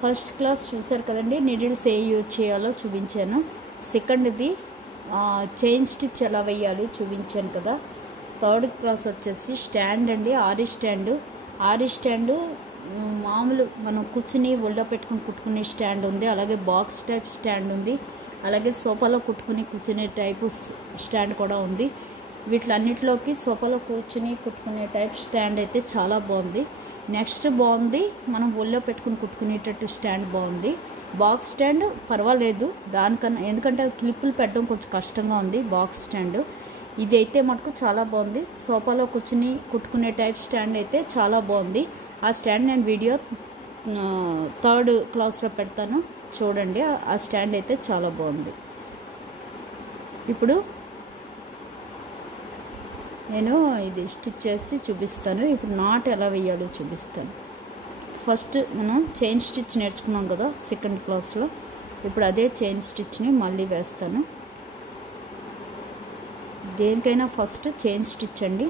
First class చూసారు కదండి, needles ఏ use చేయాలో చూపించాను. సెకండ్ది చైన్ స్టిచ్ ఎలా వేయాలి చూపించాను కదా. థర్డ్ క్లాస్ వచ్చేసి స్టాండ్ అండి, ఆరి స్టాండు మామూలు మనం కూర్చుని ఒళ్ళో పెట్టుకుని కుట్టుకునే స్టాండ్ ఉంది, అలాగే బాక్స్ టైప్ స్టాండ్ ఉంది, అలాగే సోఫాలో కుట్టుకుని కూర్చునే టైపు స్టాండ్ కూడా ఉంది. వీటిలన్నిటిలోకి సోఫాలో కూర్చుని కుట్టుకునే టైప్ స్టాండ్ అయితే చాలా బాగుంది. నెక్స్ట్ బాగుంది మనం ఒళ్ళో పెట్టుకుని కుట్టుకునేటట్టు స్టాండ్ బాగుంది. బాక్స్ స్టాండ్ పర్వాలేదు దానికన్నా, ఎందుకంటే క్లిప్పులు పెట్టడం కొంచెం కష్టంగా ఉంది బాక్స్ స్టాండ్. ఇది అయితే మటుకు చాలా బాగుంది. సోఫాలో కూర్చుని కుట్టుకునే టైప్ స్టాండ్ అయితే చాలా బాగుంది. ఆ స్టాండ్ నేను వీడియో థర్డ్ క్లాస్లో పెడతాను చూడండి. ఆ స్టాండ్ అయితే చాలా బాగుంది. ఇప్పుడు నేను ఇది స్టిచ్ చేసి చూపిస్తాను. ఇప్పుడు నాట్ ఎలా వేయాలో చూపిస్తాను. ఫస్ట్ మనం చైన్ స్టిచ్ నేర్చుకున్నాం కదా సెకండ్ క్లాస్లో. ఇప్పుడు అదే చైన్ స్టిచ్ని మళ్ళీ వేస్తాను. దేనికైనా ఫస్ట్ చైన్ స్టిచ్ అండి.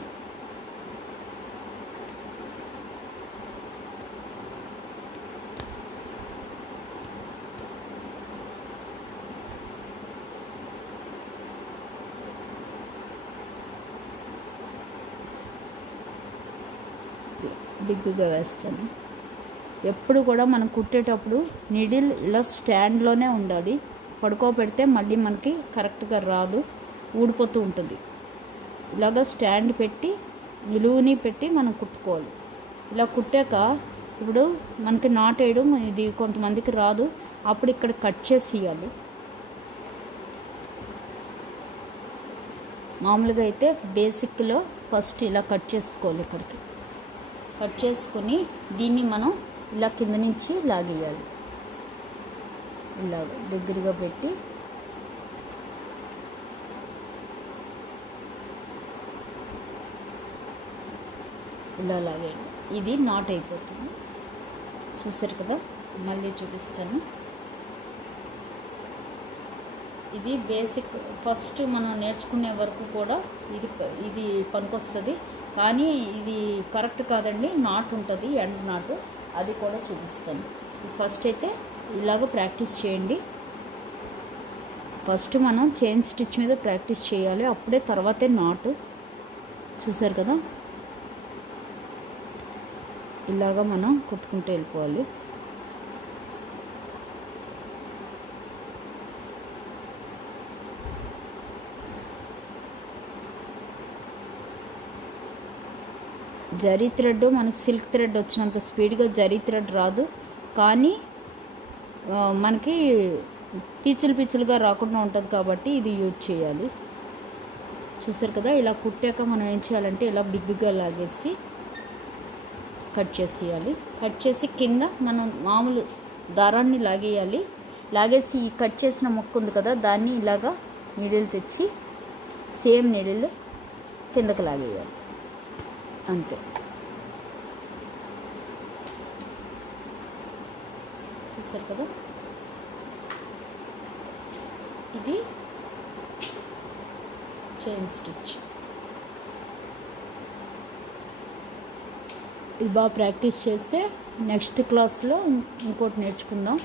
బిగ్గుగా వేస్తాను. ఎప్పుడు కూడా మనం కుట్టేటప్పుడు నీడిల్ ఇలా స్టాండ్లోనే ఉండాలి. పడుకోబెడితే మళ్ళీ మనకి కరెక్ట్గా రాదు, ఊడిపోతూ ఉంటుంది. ఇలాగ స్టాండ్ పెట్టి నిలువుని పెట్టి మనం కుట్టుకోవాలి. ఇలా కుట్టాక ఇప్పుడు మనకి నాట్ వేయడం ఇది కొంతమందికి రాదు, అప్పుడు ఇక్కడ కట్ చేసి ఇవ్వాలి. మామూలుగా అయితే బేసిక్లో ఫస్ట్ ఇలా కట్ చేసుకోవాలి. ఇక్కడికి కట్ చేసుకొని దీన్ని మనం ఇలా కింద నుంచి లాగేయాలి. ఇలా దగ్గరగా పెట్టి ఇలా లాగేయండి. ఇది నాట్ అయిపోతుంది. చూసారు కదా, మళ్ళీ చూపిస్తాను. ఇది బేసిక్ ఫస్ట్ మనం నేర్చుకునే వరకు కూడా ఇది పనికొస్తుంది. కానీ ఇది కరెక్ట్ కాదండి, నాట్ ఉంటుంది, ఎండ్ నాటు, అది కూడా చూపిస్తాను. ఫస్ట్ అయితే ఇలాగ ప్రాక్టీస్ చేయండి. ఫస్ట్ మనం చైన్ స్టిచ్ మీద ప్రాక్టీస్ చేయాలి, అప్పుడే తర్వాతే నాటు. చూసారు కదా, ఇలాగ మనం కుట్టుకుంటూ వెళ్ళిపోవాలి. జరీ థ్రెడ్ మనకి సిల్క్ థ్రెడ్ వచ్చినంత స్పీడ్గా జరీ థ్రెడ్ రాదు, కానీ మనకి పీచులుగా రాకుండా ఉంటుంది కాబట్టి ఇది యూజ్ చేయాలి. చూసారు కదా, ఇలా కుట్టాక మనం ఏం చేయాలంటే ఇలా బిగ్గుగా లాగేసి కట్ చేసేయాలి. కట్ చేసి కింద మనం మామూలు దారాన్ని లాగేయాలి. లాగేసి ఈ కట్ చేసిన మొక్క ఉంది కదా, దాన్ని ఇలాగా నీడిల్ తెచ్చి సేమ్ నీడిల్ కిందకి లాగేయాలి, అంతే. చూసారు కదా, ఇది చైన్ స్టిచ్. ఇది బాగా ప్రాక్టీస్ చేస్తే నెక్స్ట్ క్లాస్లో ఇంకోటి నేర్చుకుందాం.